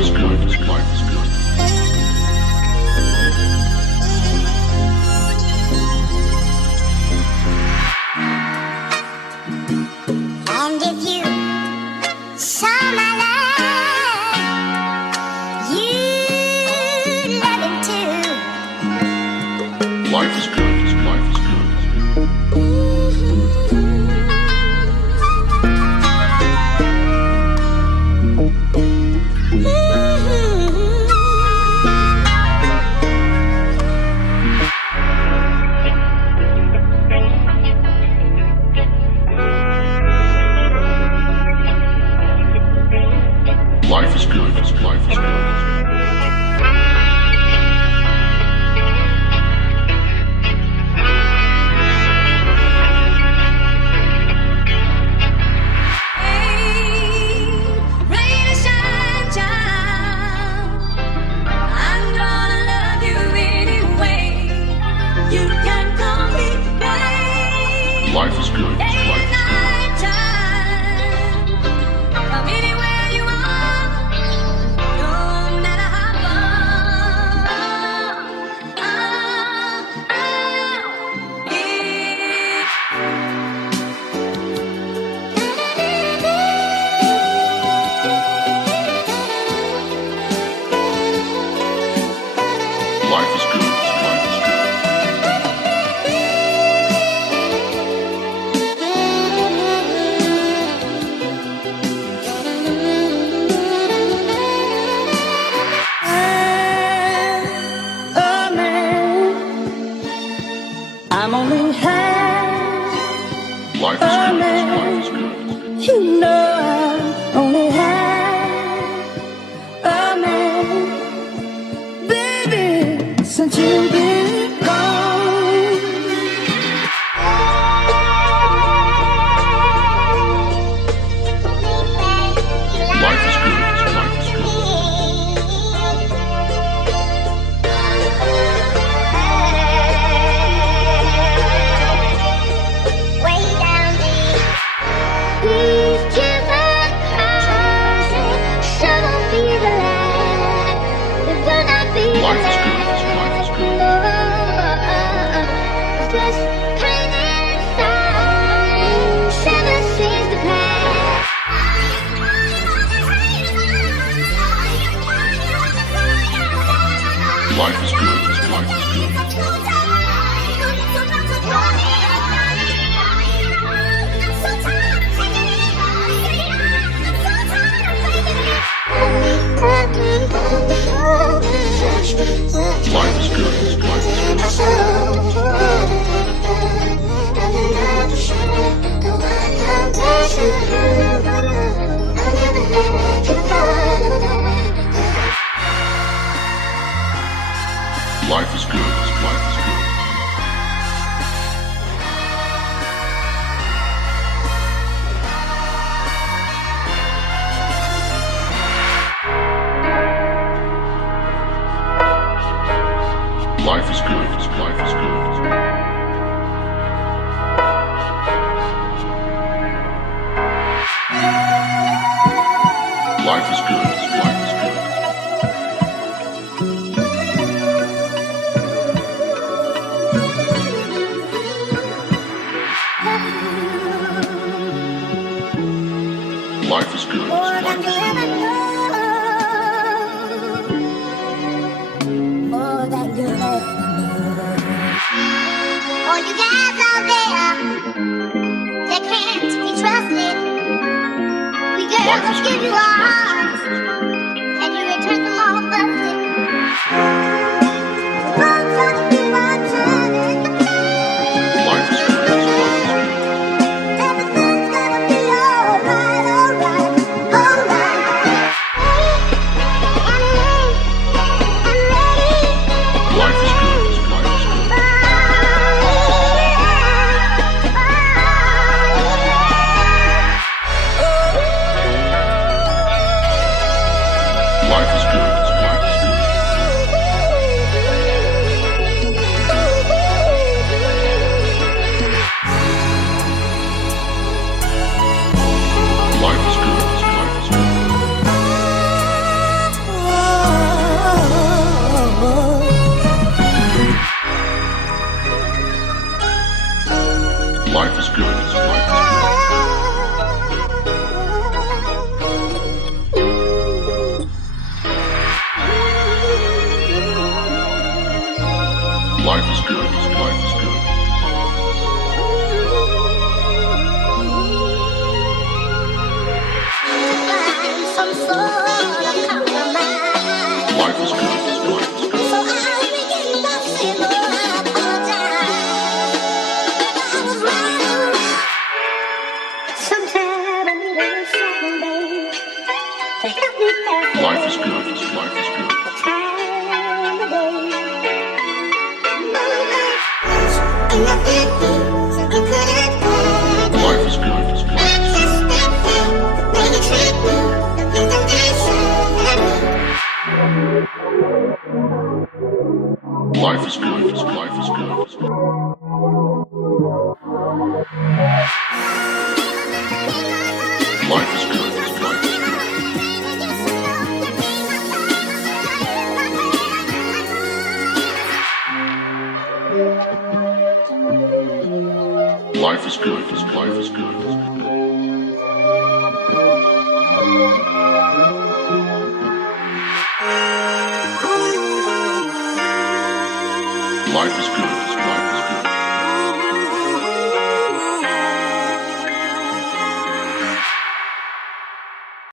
is good. Life is good. And if you saw my life, you'd love it too. Life is good. Life is good. Life is good. Life is good. Life is good. Life is good. Life is good. Life is good. I'm only half. Life is good. Life is good. You know I'm only half a man, baby. Since you've been gone, Life is good. Life is good. Way down deep, these tears are crying, so don't feel alive. Do not feel Life is alive. good. Life is good. Just pain inside, never sees the past. Life is good. Life is good. Life is good. Life is good. Life is good. Life is good. Life is good. Life is good. Life is good. Life is good. Life is good. More Life than is you good. ever know. More than you ever know. All you guys out there that can't be trusted, we Life girls is give good. you our Life hearts, and you return them all busted. Wrongs gonna keep on turning. Life is good. Life is good. Everything's gonna be alright, alright, alright. I'm ready. Life is good. Life is good. is good. Life is good. Life is good. Life is good. Some sort of compromise. Life is good. Life is good. So I'll begin by saying, Lord, I apologize. I was wrong. Sometimes I need a little something, babe, to help me pass the Life is way. good. Life is good. The time of day. And I think so you could have done. Life is good. Life is good. Life is good. Life is good. Life is good. Life is good. Life is good. Life is good. Life is good.